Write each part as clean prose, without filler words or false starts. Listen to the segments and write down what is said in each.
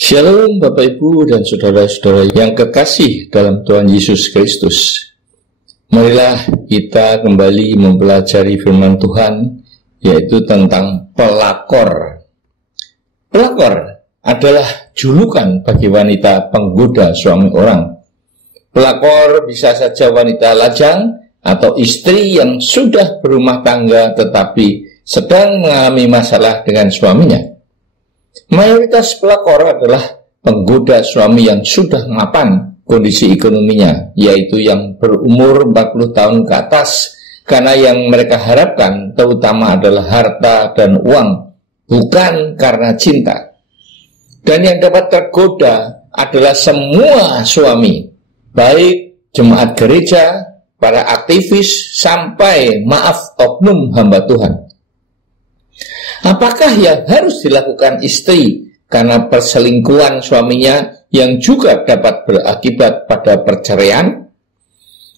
Shalom Bapak Ibu dan saudara-saudara yang kekasih dalam Tuhan Yesus Kristus. Marilah kita kembali mempelajari firman Tuhan, yaitu tentang pelakor. Pelakor adalah julukan bagi wanita penggoda suami orang. Pelakor bisa saja wanita lajang atau istri yang sudah berumah tangga tetapi sedang mengalami masalah dengan suaminya. Mayoritas pelakor adalah penggoda suami yang sudah mapan kondisi ekonominya, yaitu yang berumur 40 tahun ke atas, karena yang mereka harapkan terutama adalah harta dan uang, bukan karena cinta. Dan yang dapat tergoda adalah semua suami, baik jemaat gereja, para aktivis, sampai oknum hamba Tuhan. Apakah yang harus dilakukan istri karena perselingkuhan suaminya yang juga dapat berakibat pada perceraian?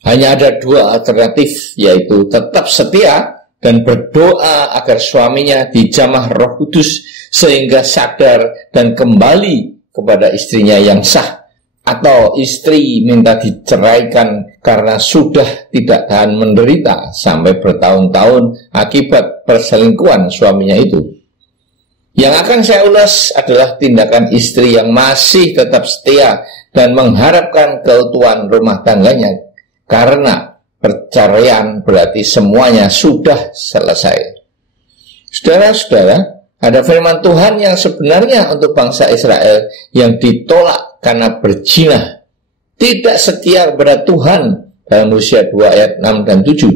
Hanya ada dua alternatif, yaitu tetap setia dan berdoa agar suaminya dijamah Roh Kudus sehingga sadar dan kembali kepada istrinya yang sah, atau istri minta diceraikan karena sudah tidak tahan menderita sampai bertahun-tahun akibat perselingkuhan suaminya itu. Yang akan saya ulas adalah tindakan istri yang masih tetap setia dan mengharapkan keutuhan rumah tangganya, karena perceraian berarti semuanya sudah selesai. Saudara-saudara, ada firman Tuhan yang sebenarnya untuk bangsa Israel yang ditolak karena berzina, tidak setia kepada Tuhan, dalam Hosea 2 ayat 6 dan 7.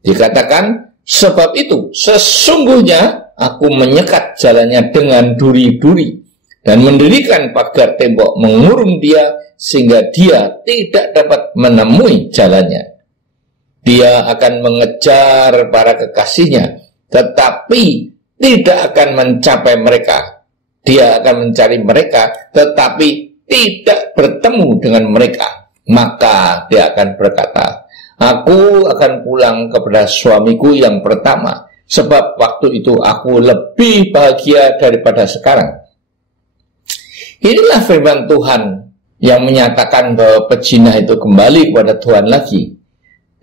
Dikatakan, sebab itu sesungguhnya aku menyekat jalannya dengan duri-duri dan mendirikan pagar tembok mengurung dia sehingga dia tidak dapat menemui jalannya. Dia akan mengejar para kekasihnya, tetapi tidak akan mencapai mereka. Dia akan mencari mereka, tetapi tidak bertemu dengan mereka. Maka dia akan berkata, aku akan pulang kepada suamiku yang pertama, sebab waktu itu aku lebih bahagia daripada sekarang. Inilah firman Tuhan yang menyatakan bahwa pezina itu kembali kepada Tuhan lagi.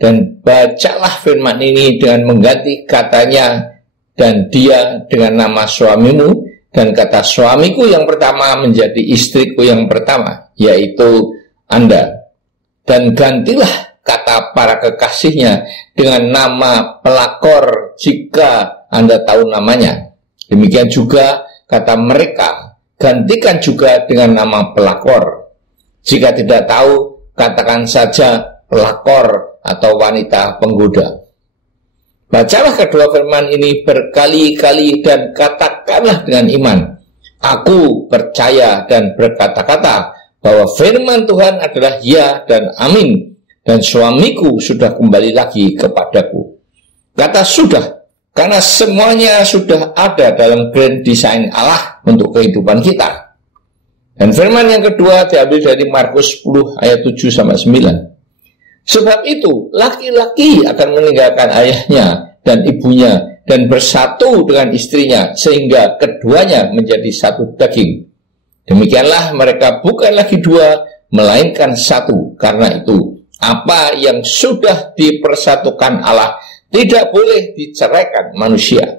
Dan bacalah firman ini dengan mengganti katanya dan dia dengan nama suamimu, dan kata suamiku yang pertama menjadi istriku yang pertama, yaitu Anda. Dan gantilah kata para kekasihnya dengan nama pelakor jika Anda tahu namanya. Demikian juga kata mereka, gantikan juga dengan nama pelakor. Jika tidak tahu, katakan saja pelakor atau wanita penggoda. Bacalah kedua firman ini berkali-kali dan katakanlah dengan iman, aku percaya dan berkata-kata bahwa firman Tuhan adalah ya dan amin, dan suamiku sudah kembali lagi kepadaku. Kata sudah, karena semuanya sudah ada dalam grand design Allah untuk kehidupan kita. Dan firman yang kedua diambil dari Markus 10 ayat 7-9. Sebab itu, laki-laki akan meninggalkan ayahnya dan ibunya dan bersatu dengan istrinya, sehingga keduanya menjadi satu daging. Demikianlah mereka bukan lagi dua, melainkan satu. Karena itu, apa yang sudah dipersatukan Allah tidak boleh diceraikan manusia.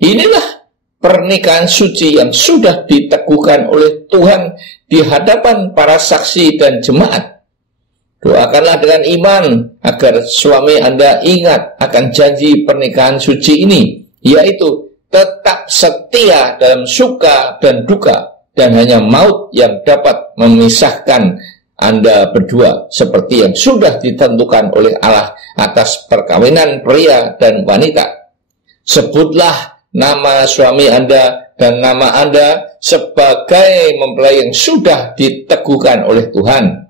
Inilah pernikahan suci yang sudah diteguhkan oleh Tuhan di hadapan para saksi dan jemaat. Doakanlah dengan iman agar suami Anda ingat akan janji pernikahan suci ini, yaitu tetap setia dalam suka dan duka, dan hanya maut yang dapat memisahkan Anda berdua, seperti yang sudah ditentukan oleh Allah atas perkawinan pria dan wanita. Sebutlah nama suami Anda dan nama Anda sebagai mempelai yang sudah diteguhkan oleh Tuhan.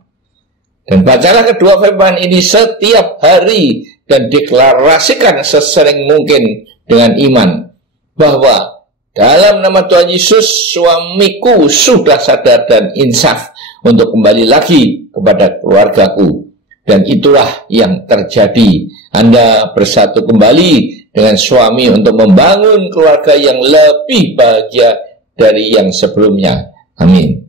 Dan bacalah kedua firman ini setiap hari dan deklarasikan sesering mungkin dengan iman bahwa dalam nama Tuhan Yesus suamiku sudah sadar dan insaf untuk kembali lagi kepada keluargaku. Dan itulah yang terjadi. Anda bersatu kembali dengan suami untuk membangun keluarga yang lebih bahagia dari yang sebelumnya. Amin.